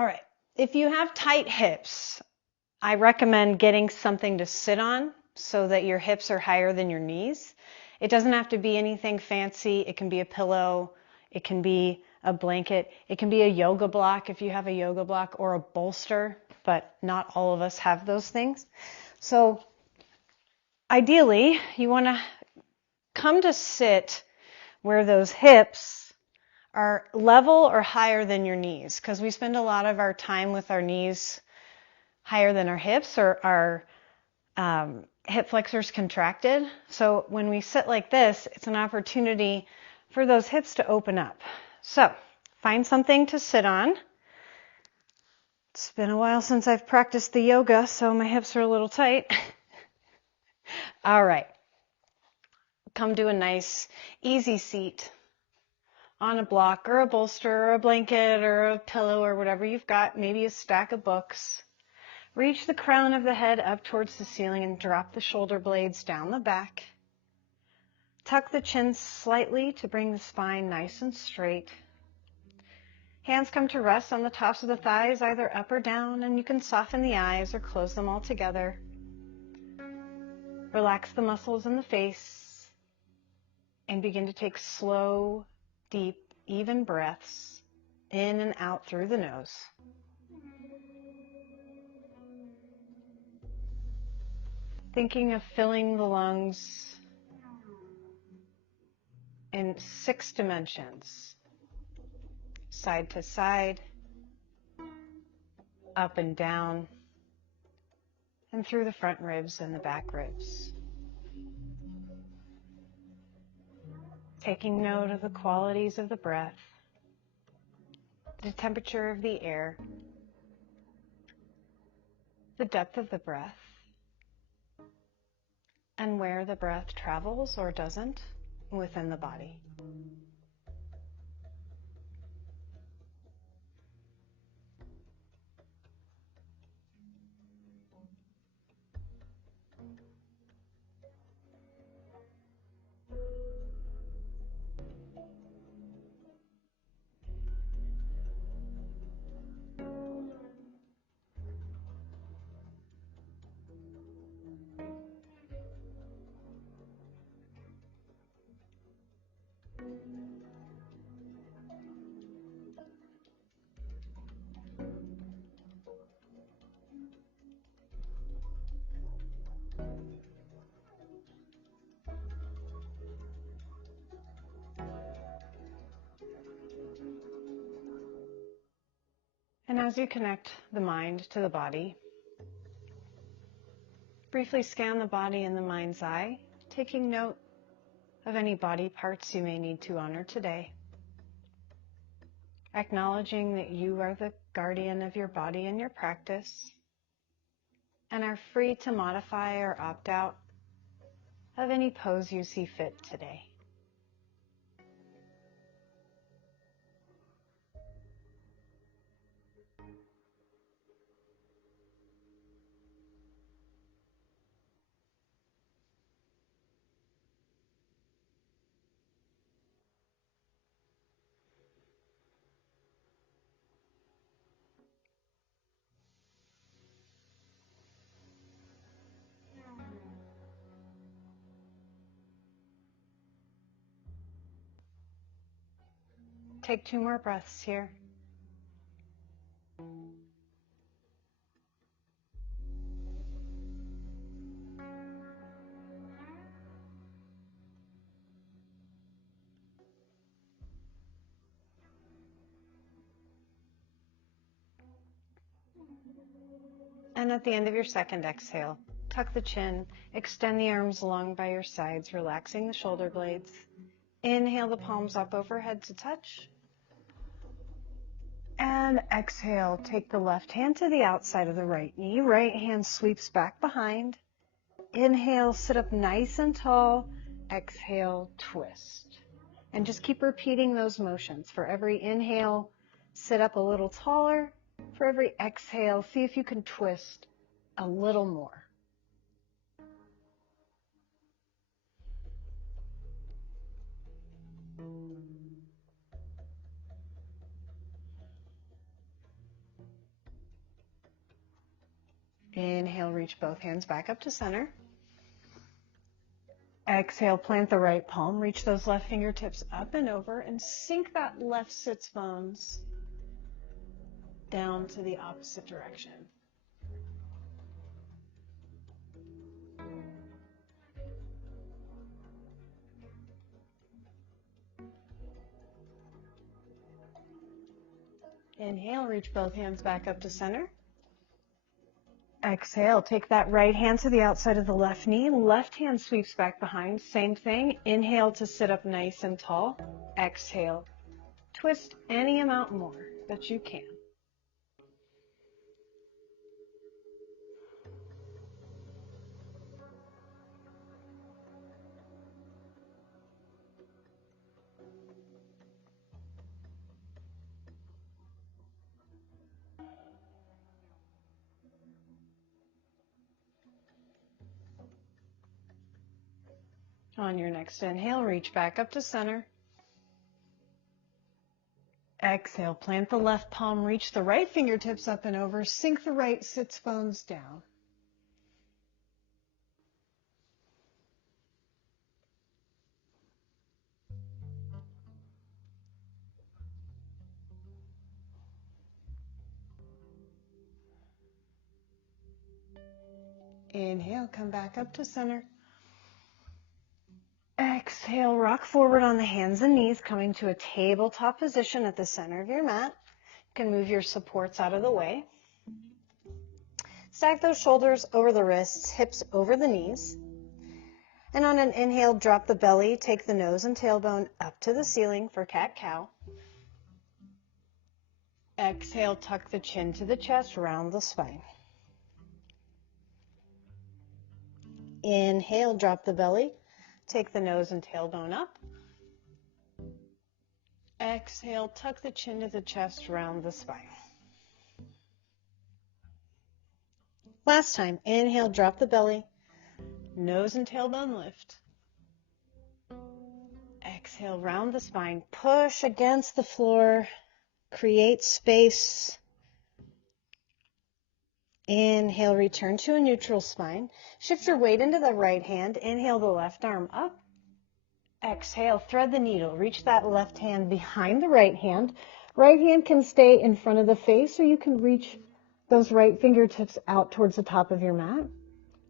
All right. If you have tight hips, I recommend getting something to sit on so that your hips are higher than your knees. It doesn't have to be anything fancy. It can be a pillow. It can be a blanket. It can be a yoga block if you have a yoga block, or a bolster, but not all of us have those things. So ideally, you want to come to sit where those hips are level or higher than your knees, because we spend a lot of our time with our knees higher than our hips, or our hip flexors contracted. So when we sit like this, it's an opportunity for those hips to open up. So find something to sit on. It's been a while since I've practiced the yoga, so my hips are a little tight. All right. Come to a nice, easy seat on a block or a bolster or a blanket or a pillow or whatever you've got, maybe a stack of books. Reach the crown of the head up towards the ceiling and drop the shoulder blades down the back. Tuck the chin slightly to bring the spine nice and straight. Hands come to rest on the tops of the thighs, either up or down, and you can soften the eyes or close them all together. Relax the muscles in the face and begin to take slow, deep, even breaths in and out through the nose. Thinking of filling the lungs in 6 dimensions. Side to side, up and down, and through the front ribs and the back ribs. Taking note of the qualities of the breath, the temperature of the air, the depth of the breath, and where the breath travels or doesn't within the body. And as you connect the mind to the body, briefly scan the body in the mind's eye, taking note of any body parts you may need to honor today. Acknowledging that you are the guardian of your body and your practice, and are free to modify or opt out of any pose you see fit today. Take 2 more breaths here. And at the end of your second exhale, tuck the chin, extend the arms long by your sides, relaxing the shoulder blades. Inhale the palms up overhead to touch. And exhale, take the left hand to the outside of the right knee. Right hand sweeps back behind. Inhale, sit up nice and tall. Exhale, twist. And just keep repeating those motions. For every inhale, sit up a little taller. For every exhale, see if you can twist a little more. Inhale, reach both hands back up to center. Exhale, plant the right palm, reach those left fingertips up and over, and sink that left sits bones down to the opposite direction. Inhale, reach both hands back up to center. Exhale, take that right hand to the outside of the left knee. Left hand sweeps back behind. Same thing. Inhale to sit up nice and tall. Exhale, twist any amount more that you can. On your next inhale, reach back up to center. Exhale, plant the left palm, reach the right fingertips up and over, sink the right sits bones down. Inhale, come back up to center. Exhale, rock forward on the hands and knees, coming to a tabletop position at the center of your mat. You can move your supports out of the way. Stack those shoulders over the wrists, hips over the knees. And on an inhale, drop the belly, take the nose and tailbone up to the ceiling for cat-cow. Exhale, tuck the chin to the chest, round the spine. Inhale, drop the belly, take the nose and tailbone up. Exhale, tuck the chin to the chest, round the spine. Last time, inhale, drop the belly, nose and tailbone lift. Exhale, round the spine, push against the floor, create space. Inhale, return to a neutral spine. Shift your weight into the right hand. Inhale, the left arm up. Exhale, thread the needle. Reach that left hand behind the right hand. Right hand can stay in front of the face, or you can reach those right fingertips out towards the top of your mat.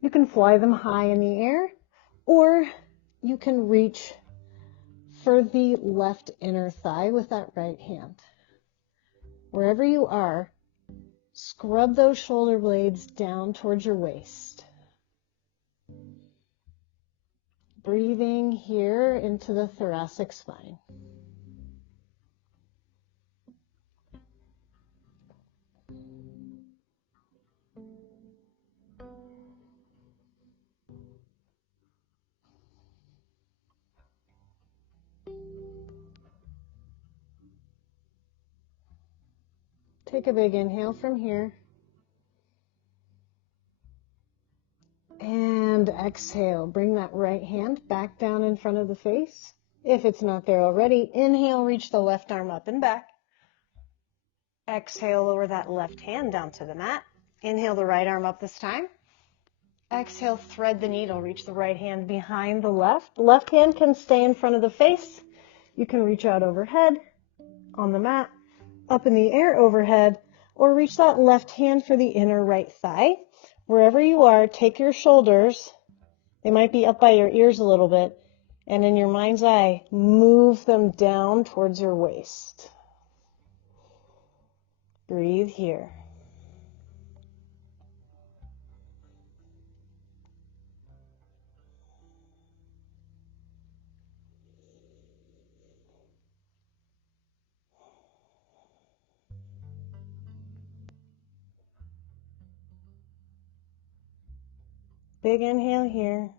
You can fly them high in the air, or you can reach for the left inner thigh with that right hand. Wherever you are, scrub those shoulder blades down towards your waist. Breathing here into the thoracic spine. Take a big inhale from here. And exhale. Bring that right hand back down in front of the face. If it's not there already, inhale, reach the left arm up and back. Exhale, lower that left hand down to the mat. Inhale, the right arm up this time. Exhale, thread the needle. Reach the right hand behind the left. Left hand can stay in front of the face. You can reach out overhead on the mat, up in the air overhead, or reach that left hand for the inner right thigh. Wherever you are, take your shoulders. They might be up by your ears a little bit. And in your mind's eye, move them down towards your waist. Breathe here. Big inhale here.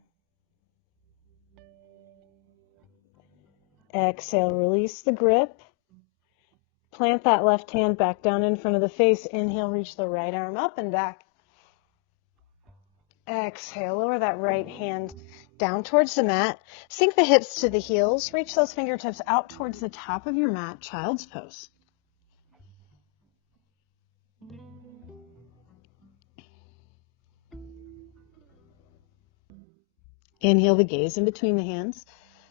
Exhale, release the grip. Plant that left hand back down in front of the face. Inhale, reach the right arm up and back. Exhale, lower that right hand down towards the mat. Sink the hips to the heels. Reach those fingertips out towards the top of your mat, child's pose. Inhale the gaze in between the hands.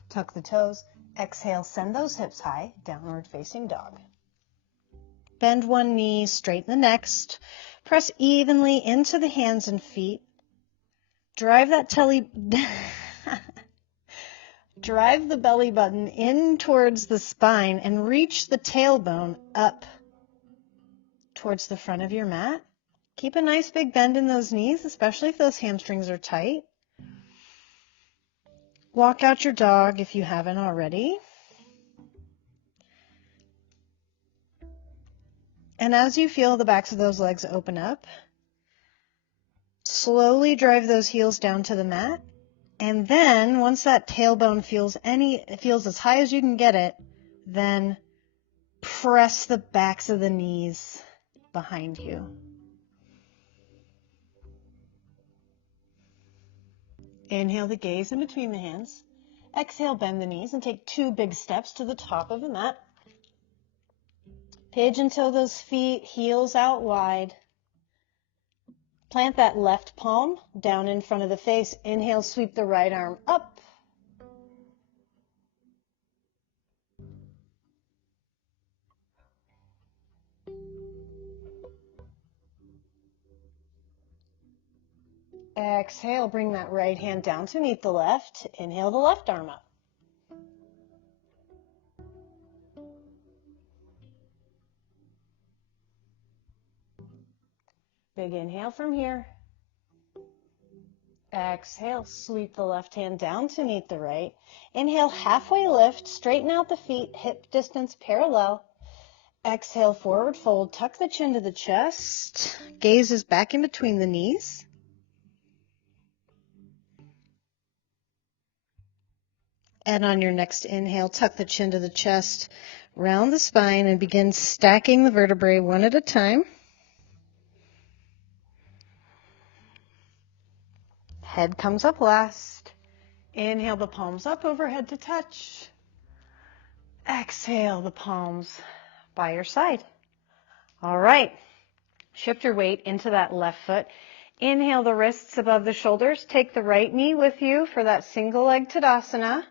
Tuck the toes. Exhale, send those hips high, downward facing dog. Bend one knee, straighten the next. Press evenly into the hands and feet. Drive the belly button in towards the spine and reach the tailbone up towards the front of your mat. Keep a nice big bend in those knees, especially if those hamstrings are tight. Walk out your dog if you haven't already. And as you feel the backs of those legs open up, slowly drive those heels down to the mat. And then once that tailbone feels as high as you can get it, then press the backs of the knees behind you. Inhale the gaze in between the hands. Exhale, bend the knees and take 2 big steps to the top of the mat. Pigeon toe those feet, heels out wide. Plant that left palm down in front of the face. Inhale, sweep the right arm up. Exhale, bring that right hand down to meet the left. Inhale the left arm up. Big inhale from here. Exhale, sweep the left hand down to meet the right. Inhale, halfway lift, straighten out the feet, hip distance parallel. Exhale, forward fold, tuck the chin to the chest. Gaze is back in between the knees. And on your next inhale, tuck the chin to the chest, round the spine, and begin stacking the vertebrae one at a time. Head comes up last. Inhale the palms up overhead to touch. Exhale the palms by your side. All right. Shift your weight into that left foot. Inhale the wrists above the shoulders. Take the right knee with you for that single leg Tadasana.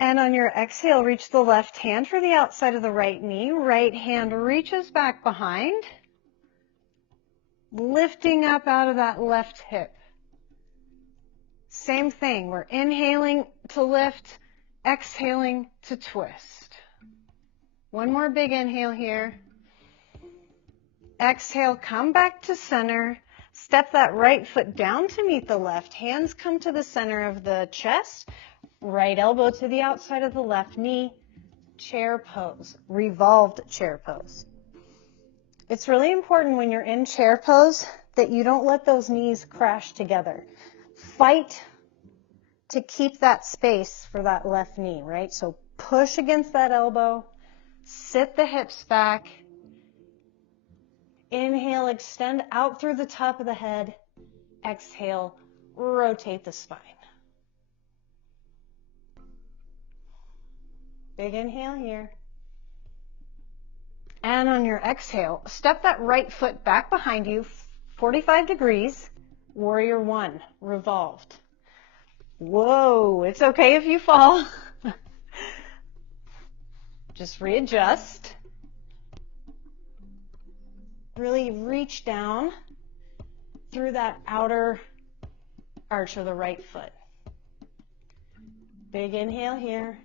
And on your exhale, reach the left hand for the outside of the right knee. Right hand reaches back behind, lifting up out of that left hip. Same thing. We're inhaling to lift, exhaling to twist. One more big inhale here. Exhale, come back to center. Step that right foot down to meet the left. Hands come to the center of the chest. Right elbow to the outside of the left knee. Chair pose, revolved chair pose. It's really important when you're in chair pose that you don't let those knees crash together. Fight to keep that space for that left knee, right? So push against that elbow, sit the hips back. Inhale, extend out through the top of the head. Exhale, rotate the spine. Big inhale here. And on your exhale, step that right foot back behind you, 45 degrees, warrior one, revolved. Whoa, it's okay if you fall. Just readjust. Really reach down through that outer arch of the right foot. Big inhale here.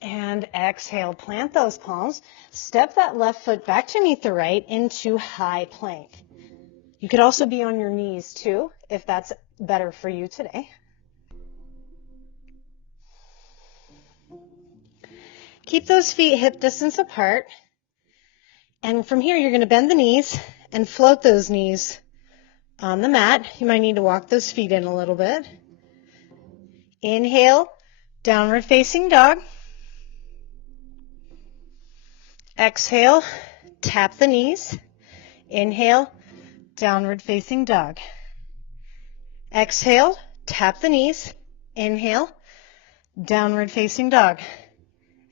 And exhale, plant those palms. Step that left foot back to meet the right into high plank. You could also be on your knees too, if that's better for you today. Keep those feet hip distance apart. And from here, you're going to bend the knees and float those knees on the mat. You might need to walk those feet in a little bit. Inhale, downward facing dog. Exhale, tap the knees. Inhale, downward facing dog. Exhale, tap the knees. Inhale, downward facing dog.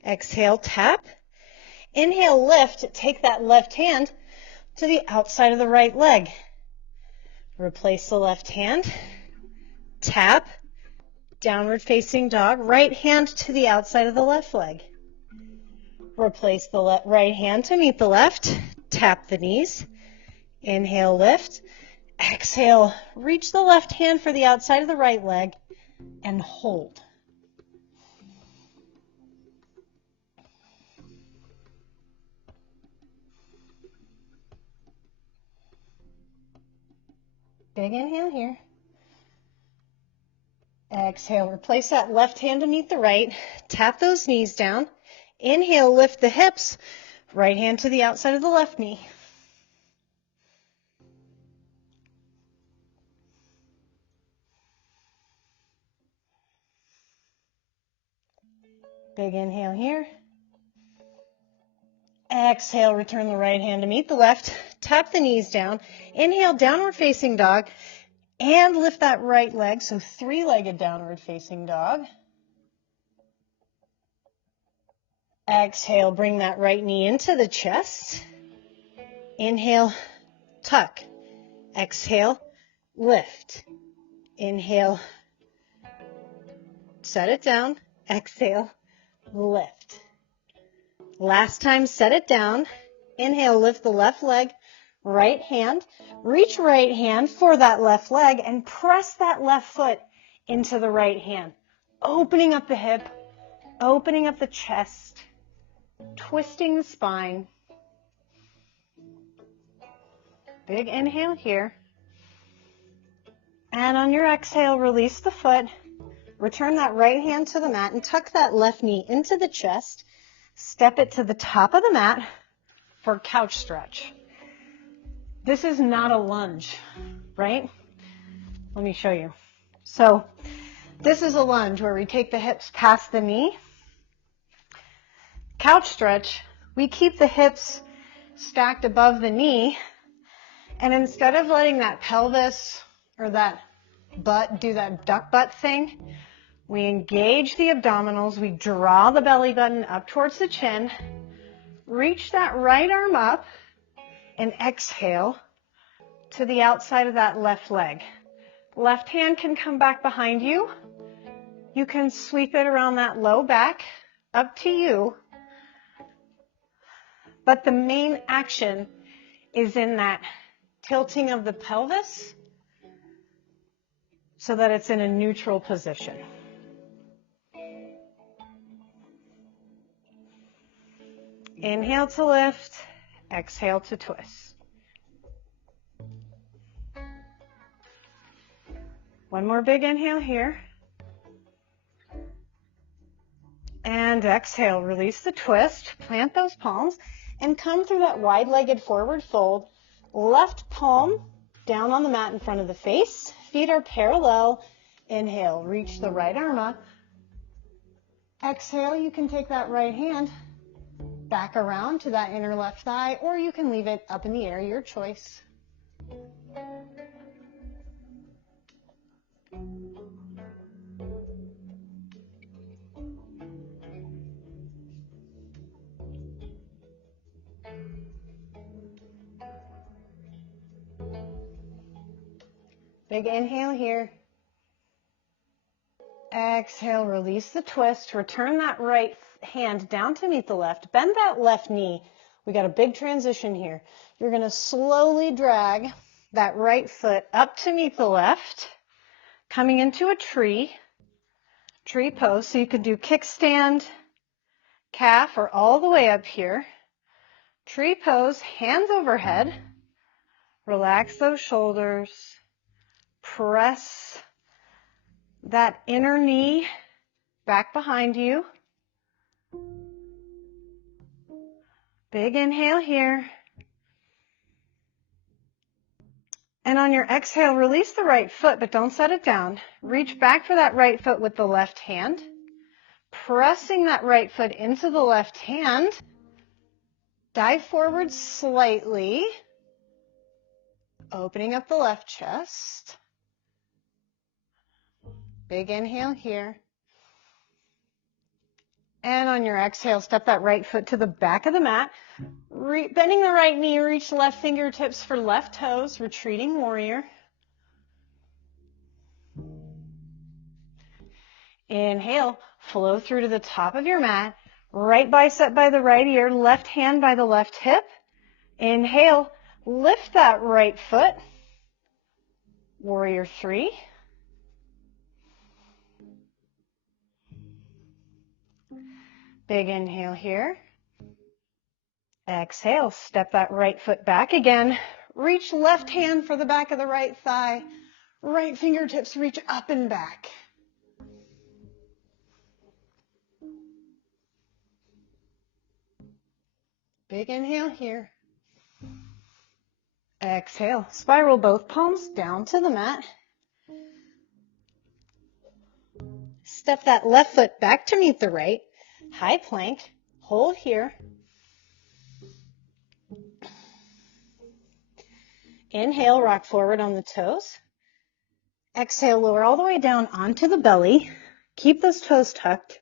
Exhale, tap. Inhale, lift. Take that left hand to the outside of the right leg. Replace the left hand. Tap, downward facing dog, right hand to the outside of the left leg. Replace the right hand to meet the left. Tap the knees. Inhale, lift. Exhale, reach the left hand for the outside of the right leg and hold. Big inhale here. Exhale, replace that left hand to meet the right. Tap those knees down. Inhale, lift the hips. Right hand to the outside of the left knee. Big inhale here. Exhale, return the right hand to meet the left. Tap the knees down. Inhale, downward facing dog. And lift that right leg, so three-legged downward facing dog. Exhale, bring that right knee into the chest. Inhale, tuck. Exhale, lift. Inhale, set it down. Exhale, lift. Last time, set it down. Inhale, lift the left leg. Right hand, reach right hand for that left leg and press that left foot into the right hand. Opening up the hip, opening up the chest, twisting the spine. Big inhale here. And on your exhale, release the foot. Return that right hand to the mat and tuck that left knee into the chest. Step it to the top of the mat for couch stretch. This is not a lunge, right? Let me show you. So this is a lunge where we take the hips past the knee. Couch stretch, we keep the hips stacked above the knee, and instead of letting that pelvis or that butt do that duck butt thing, we engage the abdominals, we draw the belly button up towards the chin, reach that right arm up, and exhale to the outside of that left leg. Left hand can come back behind you. You can sweep it around that low back, up to you. But the main action is in that tilting of the pelvis so that it's in a neutral position. Inhale to lift, exhale to twist. One more big inhale here. And exhale, release the twist, plant those palms, and come through that wide-legged forward fold. Left palm down on the mat in front of the face. Feet are parallel. Inhale, reach the right arm up. Exhale, you can take that right hand back around to that inner left thigh, or you can leave it up in the air, your choice. Big inhale here. Exhale, release the twist. Return that right hand down to meet the left. Bend that left knee. We got a big transition here. You're going to slowly drag that right foot up to meet the left, coming into a tree pose. So you could do kickstand, calf, or all the way up here. Tree pose, hands overhead. Relax those shoulders. Press that inner knee back behind you. Big inhale here. And on your exhale, release the right foot, but don't set it down. Reach back for that right foot with the left hand. Pressing that right foot into the left hand. Dive forward slightly. Opening up the left chest. Big inhale here. And on your exhale, step that right foot to the back of the mat. Bending the right knee, reach left fingertips for left toes, retreating warrior. Inhale, flow through to the top of your mat. Right bicep by the right ear, left hand by the left hip. Inhale, lift that right foot. Warrior 3. Big inhale here. Exhale, step that right foot back again. Reach left hand for the back of the right thigh. Right fingertips reach up and back. Big inhale here. Exhale, spiral both palms down to the mat. Step that left foot back to meet the right. High plank. Hold here. Inhale, rock forward on the toes. Exhale, lower all the way down onto the belly. Keep those toes tucked.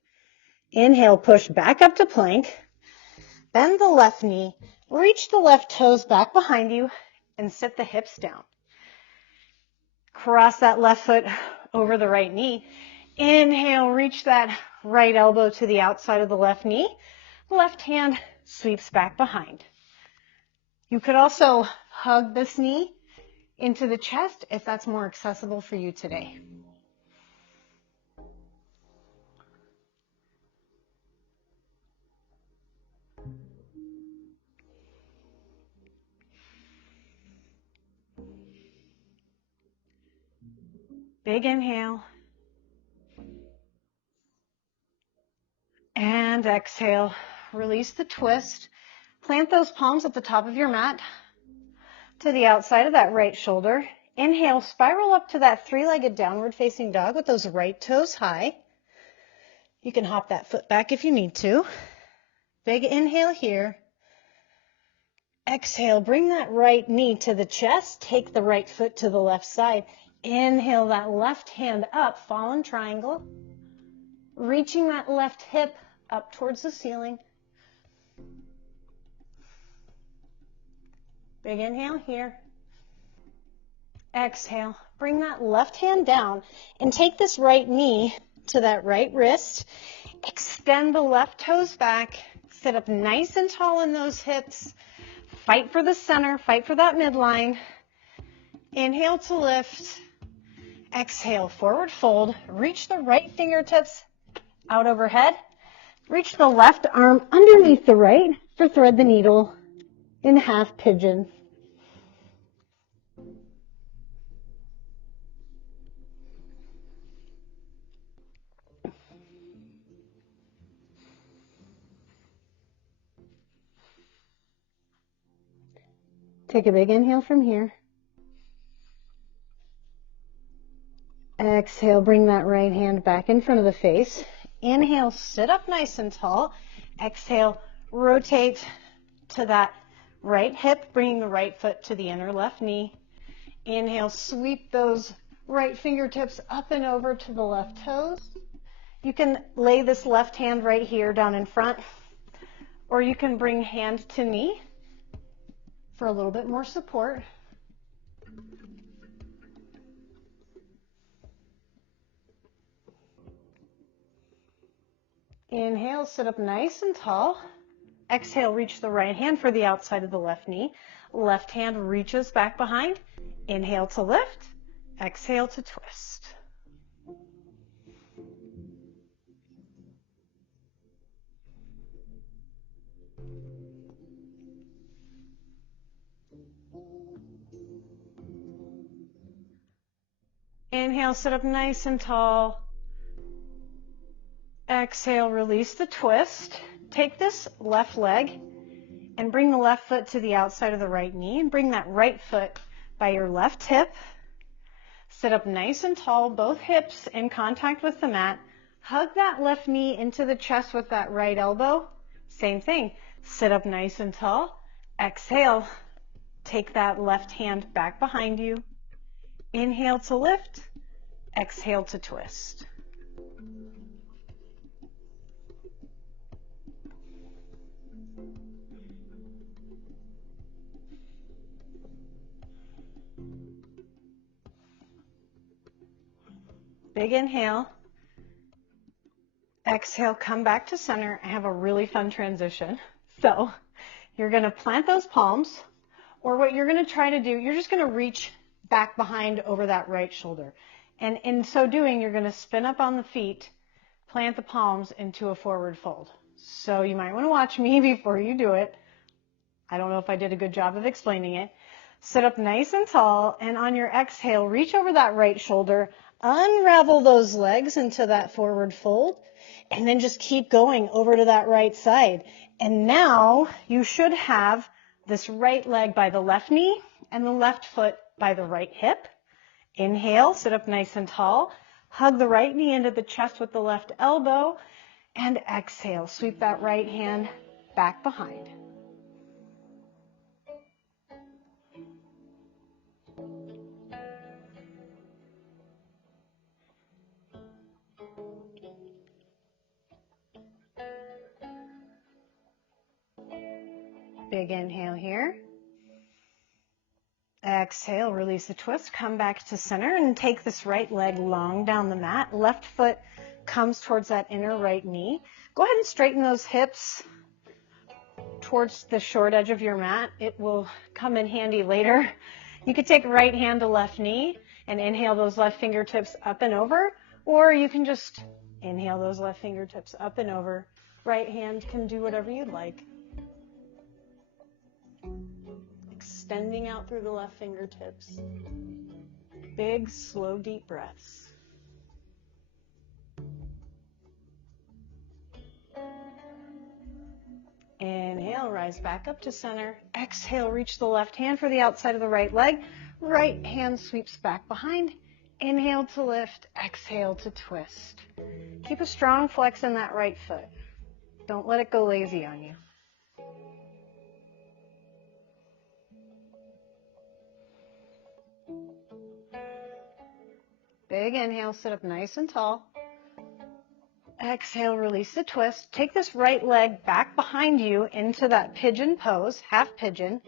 Inhale, push back up to plank. Bend the left knee. Reach the left toes back behind you and sit the hips down. Cross that left foot over the right knee. Inhale, reach that right elbow to the outside of the left knee. Left hand sweeps back behind. You could also hug this knee into the chest if that's more accessible for you today. Big inhale. And exhale. Release the twist. Plant those palms at the top of your mat to the outside of that right shoulder. Inhale, spiral up to that three-legged downward facing dog with those right toes high. You can hop that foot back if you need to. Big inhale here. Exhale, bring that right knee to the chest. Take the right foot to the left side. Inhale that left hand up, fallen triangle. Reaching that left hip up towards the ceiling. Big inhale here. Exhale, bring that left hand down and take this right knee to that right wrist. Extend the left toes back. Sit up nice and tall in those hips. Fight for the center, fight for that midline. Inhale to lift. Exhale, forward fold. Reach the right fingertips out overhead. Reach the left arm underneath the right for thread the needle in half pigeon. Take a big inhale from here. Exhale, bring that right hand back in front of the face. Inhale, sit up nice and tall. Exhale, rotate to that right hip, bringing the right foot to the inner left knee. Inhale, sweep those right fingertips up and over to the left toes. You can lay this left hand right here down in front, or you can bring hand to knee for a little bit more support. Inhale, sit up nice and tall. Exhale, reach the right hand for the outside of the left knee. Left hand reaches back behind. Inhale to lift. Exhale to twist. Inhale, sit up nice and tall. Exhale, release the twist. Take this left leg and bring the left foot to the outside of the right knee and bring that right foot by your left hip. Sit up nice and tall, both hips in contact with the mat. Hug that left knee into the chest with that right elbow. Same thing. Sit up nice and tall. Exhale. Take that left hand back behind you. Inhale to lift. Exhale to twist. Big inhale. Exhale, come back to center. I have a really fun transition. So you're going to plant those palms, or what you're going to try to do, you're just going to reach back behind over that right shoulder. And in so doing, you're going to spin up on the feet, plant the palms into a forward fold. So you might want to watch me before you do it. I don't know if I did a good job of explaining it. Sit up nice and tall, and on your exhale, reach over that right shoulder, unravel those legs into that forward fold, and then just keep going over to that right side. And now you should have this right leg by the left knee and the left foot by the right hip. Inhale, sit up nice and tall. Hug the right knee into the chest with the left elbow. And exhale, sweep that right hand back behind. Big inhale here. Exhale, release the twist, come back to center and take this right leg long down the mat. Left foot comes towards that inner right knee. Go ahead and straighten those hips towards the short edge of your mat. It will come in handy later. You could take right hand to left knee and inhale those left fingertips up and over, or you can just inhale those left fingertips up and over. Right hand can do whatever you'd like. Extending out through the left fingertips. Big, slow, deep breaths. Inhale, rise back up to center. Exhale, reach the left hand for the outside of the right leg. Right hand sweeps back behind. Inhale to lift, exhale to twist. Keep a strong flex in that right foot. Don't let it go lazy on you. Big inhale, sit up nice and tall. Exhale, release the twist. Take this right leg back behind you into that pigeon pose, half pigeon.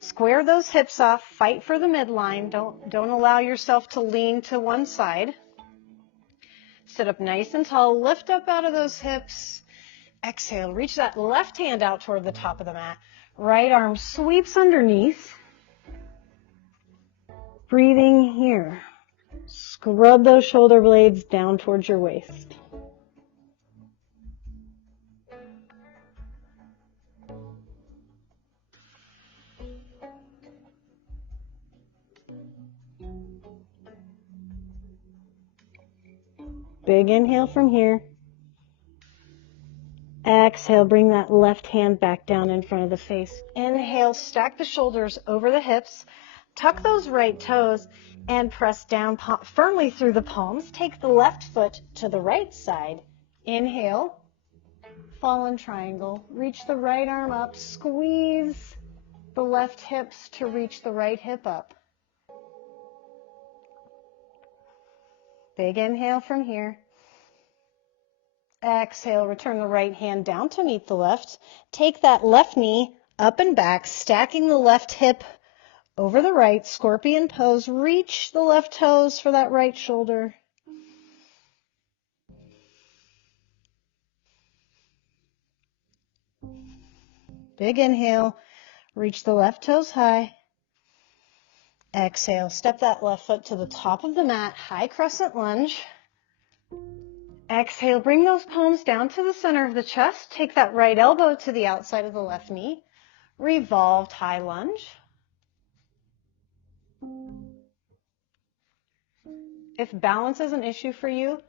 Square those hips off, fight for the midline. Don't allow yourself to lean to one side. Sit up nice and tall, lift up out of those hips. Exhale, reach that left hand out toward the top of the mat. Right arm sweeps underneath. Breathing here. Scrub those shoulder blades down towards your waist. Big inhale from here. Exhale, bring that left hand back down in front of the face. Inhale, stack the shoulders over the hips. Tuck those right toes and press down firmly through the palms. Take the left foot to the right side. Inhale, fallen triangle. Reach the right arm up. Squeeze the left hips to reach the right hip up. Big inhale from here. Exhale, return the right hand down to meet the left. Take that left knee up and back, stacking the left hip over the right, scorpion pose. Reach the left toes for that right shoulder. Big inhale, reach the left toes high. Exhale, step that left foot to the top of the mat, high crescent lunge. Exhale, bring those palms down to the center of the chest. Take that right elbow to the outside of the left knee. Revolved high lunge. If balance is an issue for you,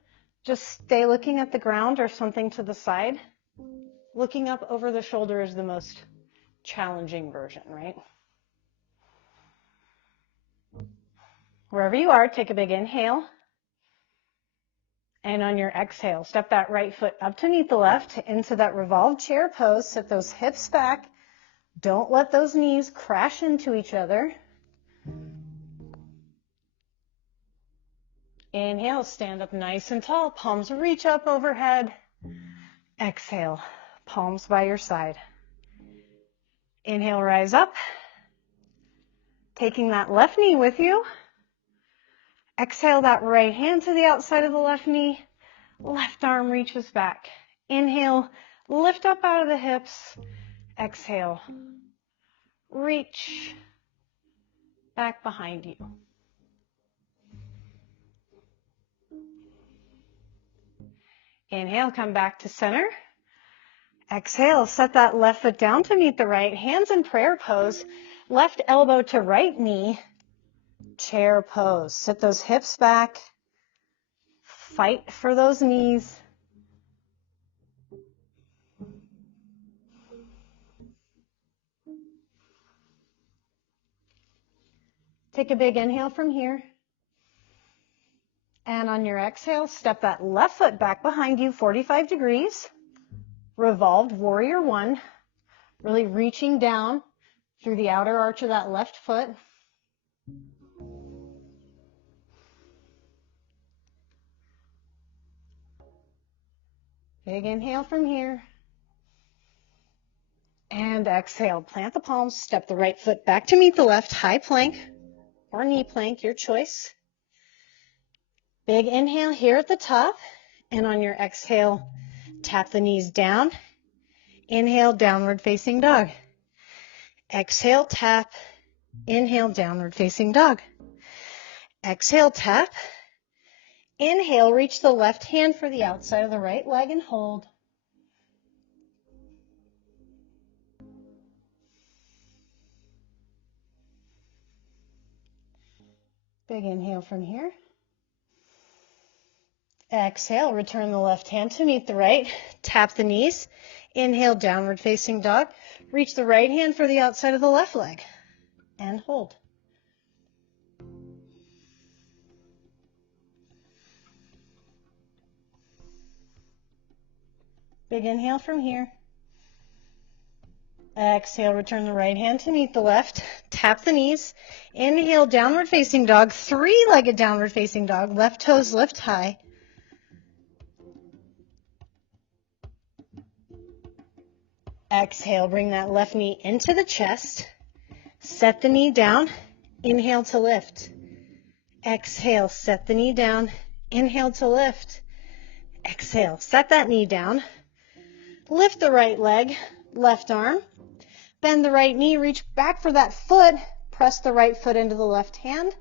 just stay looking at the ground or something to the side. Looking up over the shoulder is the most challenging version, right? Wherever you are, take a big inhale. And on your exhale, step that right foot up to meet the left into that revolved chair pose. Sit those hips back. Don't let those knees crash into each other. Inhale, stand up nice and tall. Palms reach up overhead. Exhale, palms by your side. Inhale, rise up. Taking that left knee with you. Exhale that right hand to the outside of the left knee. Left arm reaches back. Inhale, lift up out of the hips. Exhale, reach back behind you. Inhale, come back to center. Exhale, set that left foot down to meet the right. Hands in prayer pose. Left elbow to right knee. Chair pose. Sit those hips back. Fight for those knees. Take a big inhale from here. And on your exhale, step that left foot back behind you, 45 degrees. Revolved warrior one. Really reaching down through the outer arch of that left foot. Big inhale from here. And exhale, plant the palms, step the right foot back to meet the left, high plank or knee plank, your choice. Big inhale here at the top, and on your exhale, tap the knees down. Inhale, downward facing dog. Exhale, tap. Inhale, downward facing dog. Exhale, tap. Inhale, reach the left hand for the outside of the right leg and hold. Big inhale from here. Exhale, return the left hand to meet the right. Tap the knees. Inhale, downward facing dog. Reach the right hand for the outside of the left leg and hold. Big inhale from here. Exhale, return the right hand to meet the left. Tap the knees. Inhale, downward facing dog. Three-legged downward facing dog. Left toes lift high. Exhale, bring that left knee into the chest. Set the knee down. Inhale to lift. Exhale, set the knee down. Inhale to lift. Exhale, set that knee down. Lift the right leg, left arm. Bend the right knee, reach back for that foot. Press the right foot into the left hand.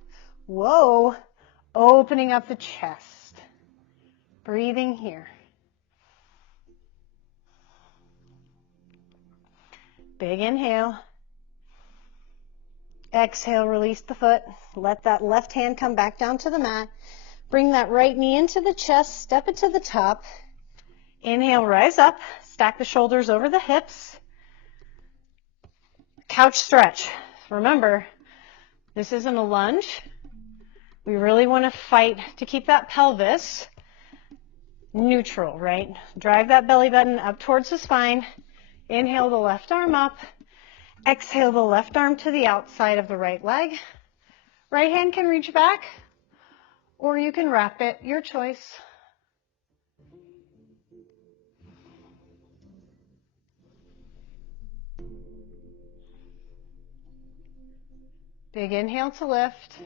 Whoa, opening up the chest. Breathing here. Big inhale. Exhale, release the foot. Let that left hand come back down to the mat. Bring that right knee into the chest, step it to the top. Inhale, rise up. Stack the shoulders over the hips. Couch stretch. Remember, this isn't a lunge. We really want to fight to keep that pelvis neutral, right? Drive that belly button up towards the spine. Inhale the left arm up. Exhale the left arm to the outside of the right leg. Right hand can reach back, or you can wrap it, your choice. Big inhale to lift.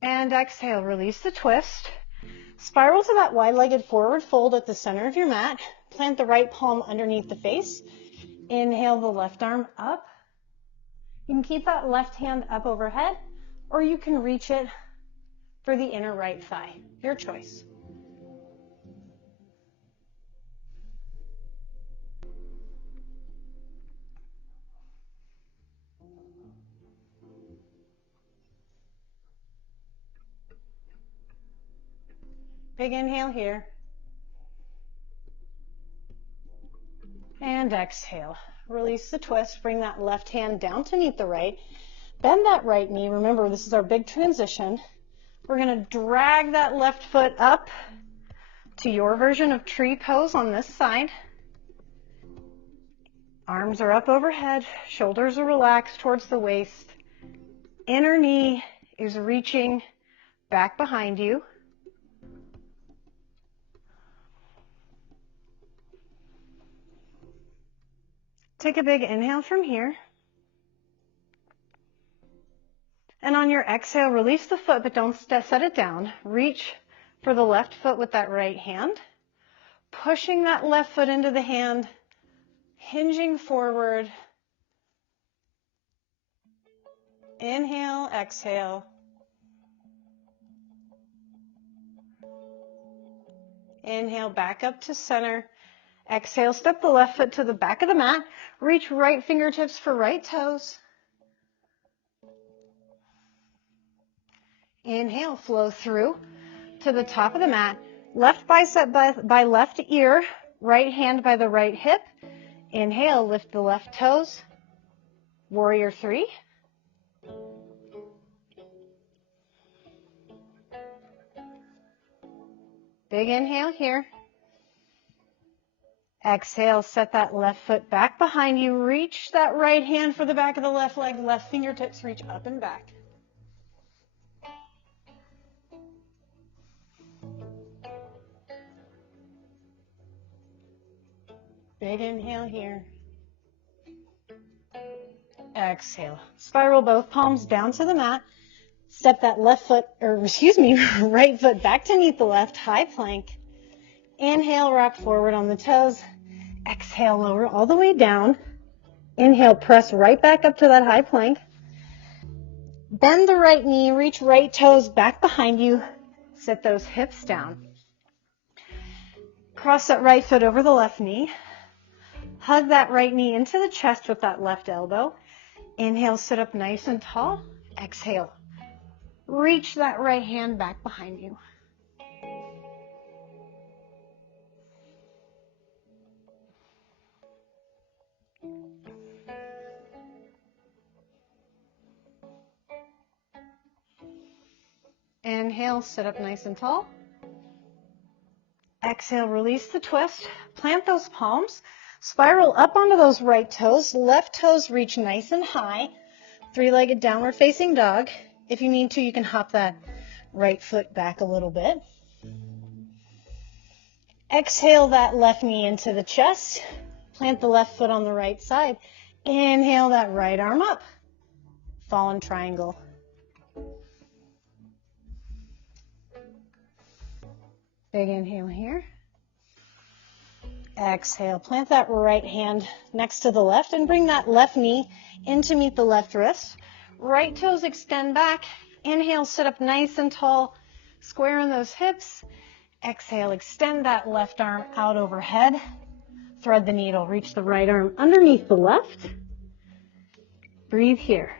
And exhale, release the twist. Spiral to that wide-legged forward fold at the center of your mat. Plant the right palm underneath the face. Inhale the left arm up. You can keep that left hand up overhead, or you can reach it for the inner right thigh. Your choice. Big inhale here. And exhale. Release the twist. Bring that left hand down to meet the right. Bend that right knee. Remember, this is our big transition. We're going to drag that left foot up to your version of tree pose on this side. Arms are up overhead. Shoulders are relaxed towards the waist. Inner knee is reaching back behind you. Take a big inhale from here. And on your exhale, release the foot, but don't set it down. Reach for the left foot with that right hand, pushing that left foot into the hand, hinging forward. Inhale, exhale. Inhale, back up to center. Exhale, step the left foot to the back of the mat. Reach right fingertips for right toes. Inhale, flow through to the top of the mat. Left bicep by left ear, right hand by the right hip. Inhale, lift the left toes. Warrior 3. Big inhale here. Exhale, set that left foot back behind you. Reach that right hand for the back of the left leg. Left fingertips reach up and back. Big inhale here. Exhale. Spiral both palms down to the mat. Step that right foot back to meet the left, high plank. Inhale, rock forward on the toes. Exhale, lower all the way down. Inhale, press right back up to that high plank. Bend the right knee, reach right toes back behind you. Sit those hips down. Cross that right foot over the left knee. Hug that right knee into the chest with that left elbow. Inhale, sit up nice and tall. Exhale. Reach that right hand back behind you. Inhale, sit up nice and tall. Exhale, release the twist. Plant those palms. Spiral up onto those right toes. Left toes reach nice and high. Three-legged downward facing dog. If you need to, you can hop that right foot back a little bit. Exhale that left knee into the chest. Plant the left foot on the right side. Inhale that right arm up. Fallen triangle. Big inhale here. Exhale, plant that right hand next to the left and bring that left knee in to meet the left wrist. Right toes extend back. Inhale, sit up nice and tall. Square in those hips. Exhale, extend that left arm out overhead. Thread the needle, reach the right arm underneath the left. Breathe here.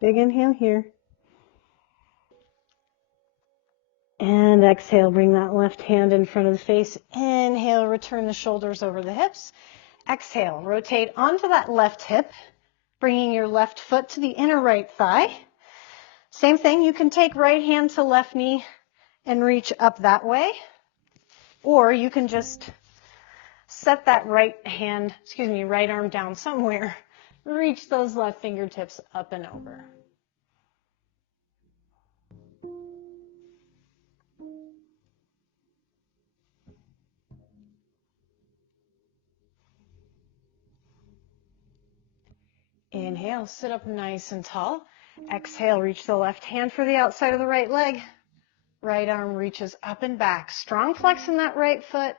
Big inhale here. And exhale, bring that left hand in front of the face. Inhale, return the shoulders over the hips. Exhale, rotate onto that left hip, bringing your left foot to the inner right thigh. Same thing, you can take right hand to left knee and reach up that way. Or you can just set that right arm down somewhere. Reach those left fingertips up and over. Inhale, sit up nice and tall. Exhale, reach the left hand for the outside of the right leg. Right arm reaches up and back. Strong flex in that right foot.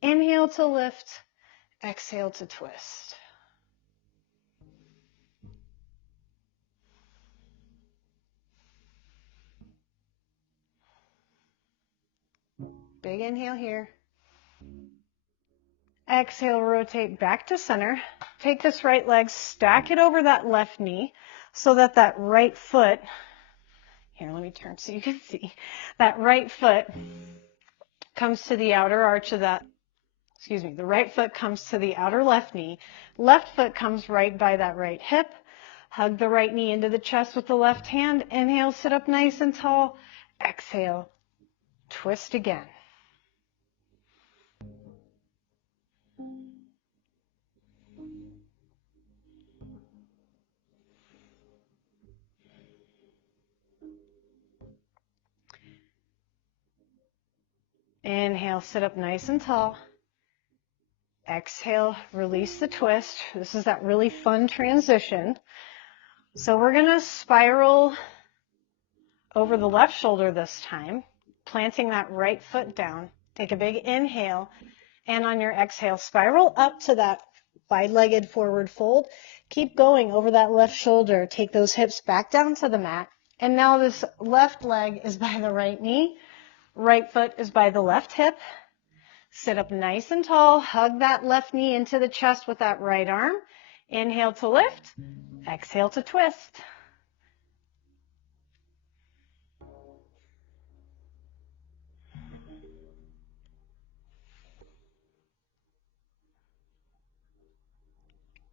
Inhale to lift. Exhale to twist. Big inhale here. Exhale, rotate back to center. Take this right leg, stack it over that left knee so that that right foot, here, let me turn so you can see, that right foot comes to the outer arch of that, the right foot comes to the outer left knee. Left foot comes right by that right hip. Hug the right knee into the chest with the left hand. Inhale, sit up nice and tall. Exhale, twist again. Inhale, sit up nice and tall. Exhale, release the twist. This is that really fun transition. So we're going to spiral over the left shoulder this time, planting that right foot down. Take a big inhale, and on your exhale, spiral up to that wide-legged forward fold. Keep going over that left shoulder. Take those hips back down to the mat. And now this left leg is by the right knee. Right foot is by the left hip. Sit up nice and tall. Hug that left knee into the chest with that right arm. Inhale to lift. Exhale to twist.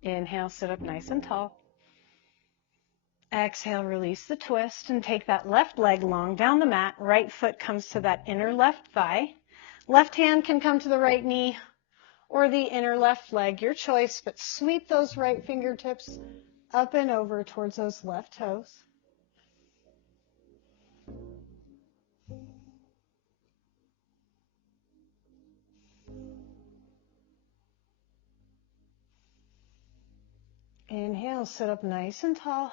Inhale, sit up nice and tall. Exhale, release the twist and take that left leg long down the mat. Right foot comes to that inner left thigh. Left hand can come to the right knee or the inner left leg, your choice, but sweep those right fingertips up and over towards those left toes. Inhale, sit up nice and tall.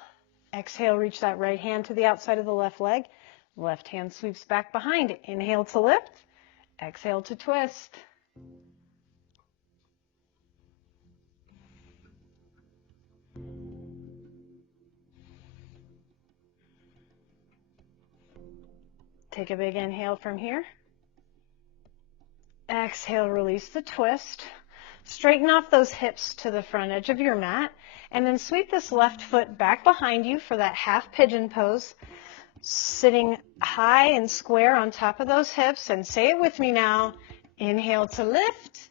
Exhale, reach that right hand to the outside of the left leg. Left hand sweeps back behind. Inhale to lift. Exhale to twist. Take a big inhale from here. Exhale, release the twist. Straighten off those hips to the front edge of your mat, and then sweep this left foot back behind you for that half pigeon pose, sitting high and square on top of those hips. And say it with me now. Inhale to lift.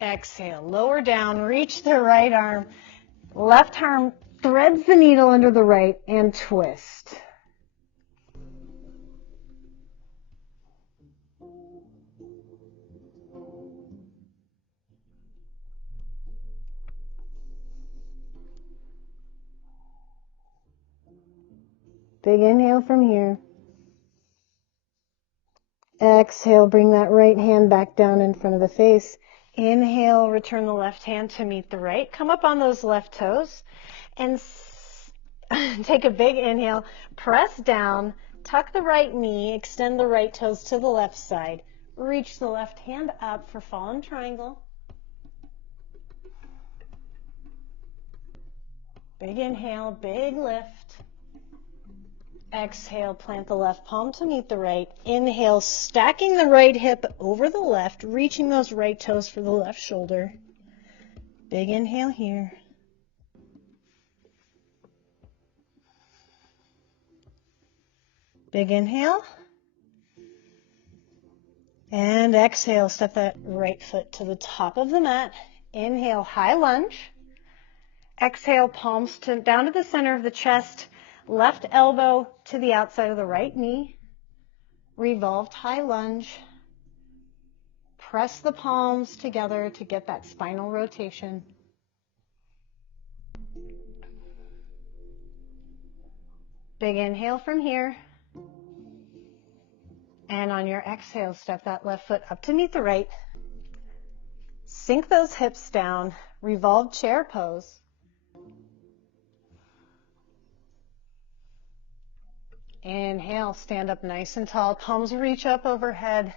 Exhale, lower down, reach the right arm. Left arm threads the needle under the right and twist. Big inhale from here. Exhale, bring that right hand back down in front of the face. Inhale, return the left hand to meet the right. Come up on those left toes and take a big inhale. Press down, tuck the right knee, extend the right toes to the left side. Reach the left hand up for fallen triangle. Big inhale, big lift. Exhale, plant the left palm to meet the right. Inhale, stacking the right hip over the left, reaching those right toes for the left shoulder. Big inhale here. Big inhale. And exhale, step that right foot to the top of the mat. Inhale, high lunge. Exhale, palms down to the center of the chest. Left elbow to the outside of the right knee. Revolved high lunge. Press the palms together to get that spinal rotation. Big inhale from here. And on your exhale, step that left foot up to meet the right. Sink those hips down. Revolved chair pose. Inhale, stand up nice and tall. Palms reach up overhead.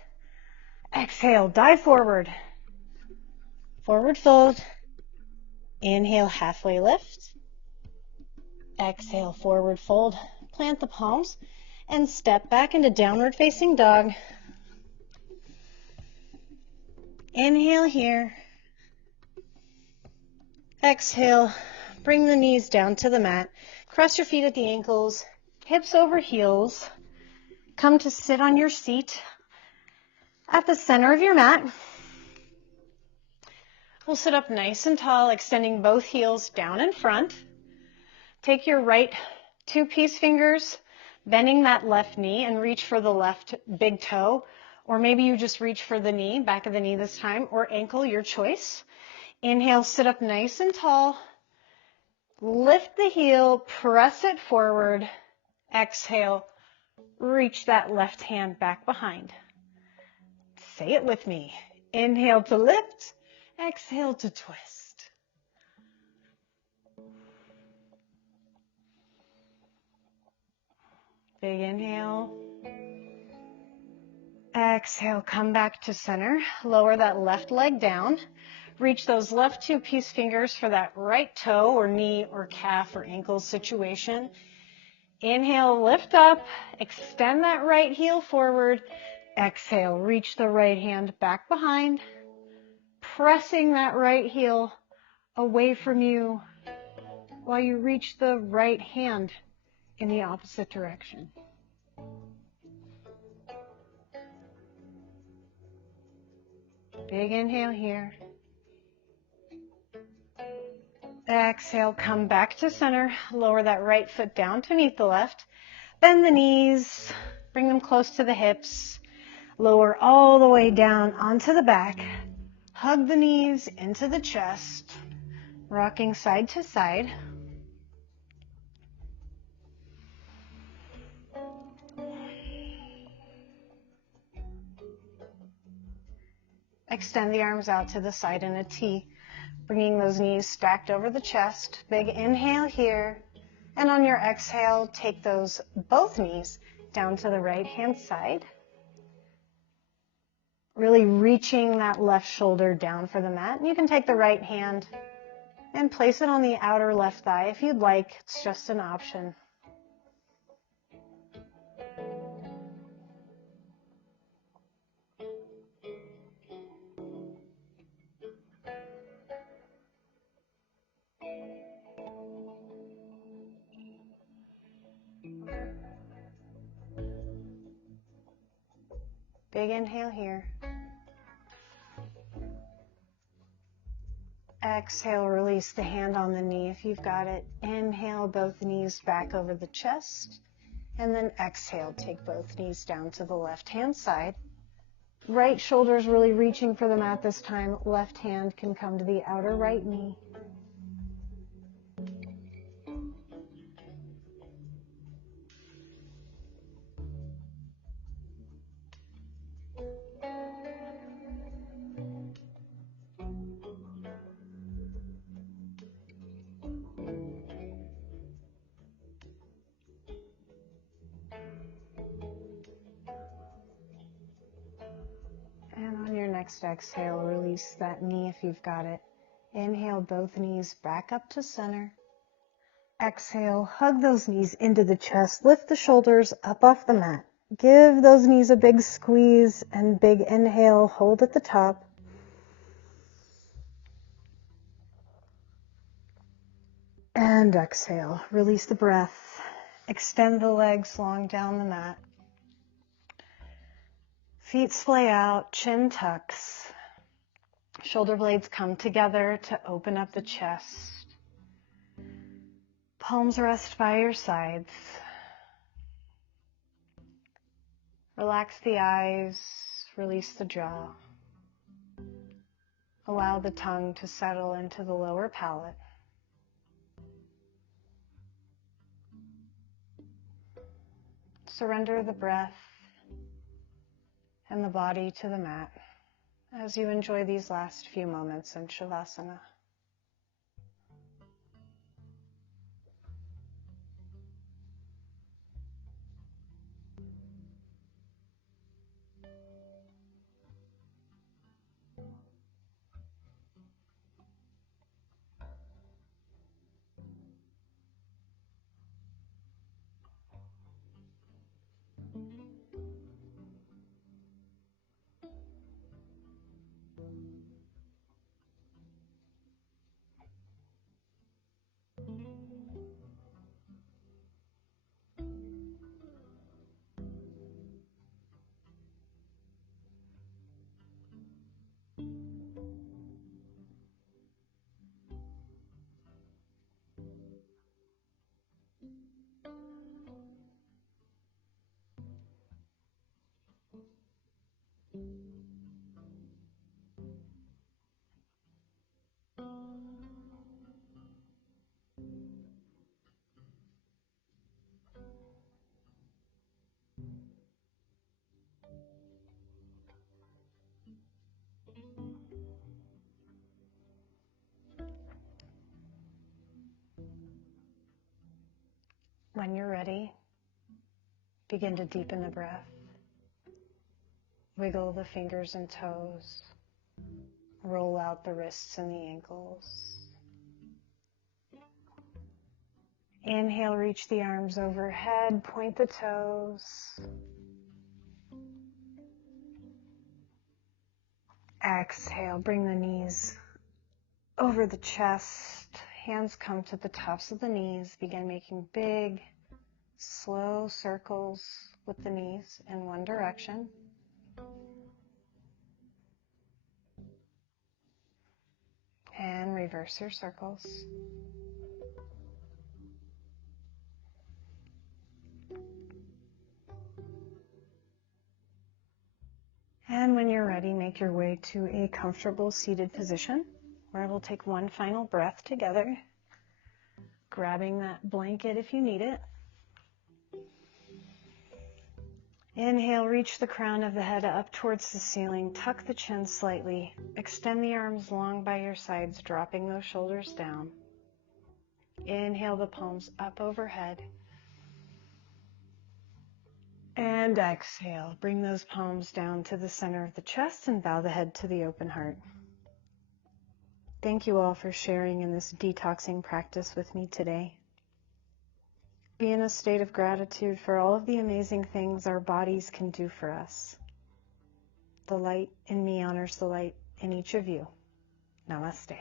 Exhale, dive forward. Forward fold. Inhale, halfway lift. Exhale, forward fold. Plant the palms and step back into downward facing dog. Inhale here. Exhale, bring the knees down to the mat. Cross your feet at the ankles. Hips over heels. Come to sit on your seat at the center of your mat. We'll sit up nice and tall, extending both heels down in front. Take your right two peace fingers, bending that left knee, and reach for the left big toe. Or maybe you just reach for the knee, back of the knee this time, or ankle, your choice. Inhale, sit up nice and tall. Lift the heel, press it forward. Exhale, reach that left hand back behind. Say it with me. Inhale to lift, exhale to twist. Big inhale. Exhale, come back to center. Lower that left leg down. Reach those left two peace fingers for that right toe or knee or calf or ankle situation. Inhale, lift up. Extend that right heel forward. Exhale, reach the right hand back behind. Pressing that right heel away from you while you reach the right hand in the opposite direction. Big inhale here. Exhale, come back to center. Lower that right foot down to meet the left. Bend the knees. Bring them close to the hips. Lower all the way down onto the back. Hug the knees into the chest. Rocking side to side. Extend the arms out to the side in a T, bringing those knees stacked over the chest. Big inhale here. And on your exhale, take those both knees down to the right hand side. Really reaching that left shoulder down for the mat. And you can take the right hand and place it on the outer left thigh if you'd like. It's just an option. Big inhale here. Exhale, release the hand on the knee if you've got it. Inhale, both knees back over the chest. And then exhale, take both knees down to the left-hand side. Right shoulder's really reaching for the mat this time. Left hand can come to the outer right knee. And on your next exhale, release that knee if you've got it. Inhale, both knees back up to center. Exhale, hug those knees into the chest. Lift the shoulders up off the mat. Give those knees a big squeeze and big inhale. Hold at the top. And exhale. Release the breath. Extend the legs long down the mat. Feet splay out, chin tucks. Shoulder blades come together to open up the chest. Palms rest by your sides. Relax the eyes, release the jaw. Allow the tongue to settle into the lower palate. Surrender the breath and the body to the mat as you enjoy these last few moments in Shavasana. When you're ready, begin to deepen the breath. Wiggle the fingers and toes. Roll out the wrists and the ankles. Inhale, reach the arms overhead, point the toes. Exhale, bring the knees over the chest. Hands come to the tops of the knees. Begin making big, slow circles with the knees in one direction. And reverse your circles. And when you're ready, make your way to a comfortable seated position where we'll take one final breath together, grabbing that blanket if you need it. Inhale, reach the crown of the head up towards the ceiling. Tuck the chin slightly. Extend the arms long by your sides, dropping those shoulders down. Inhale, the palms up overhead. And exhale, bring those palms down to the center of the chest and bow the head to the open heart. Thank you all for sharing in this detoxing practice with me today. Be in a state of gratitude for all of the amazing things our bodies can do for us. The light in me honors the light in each of you. Namaste.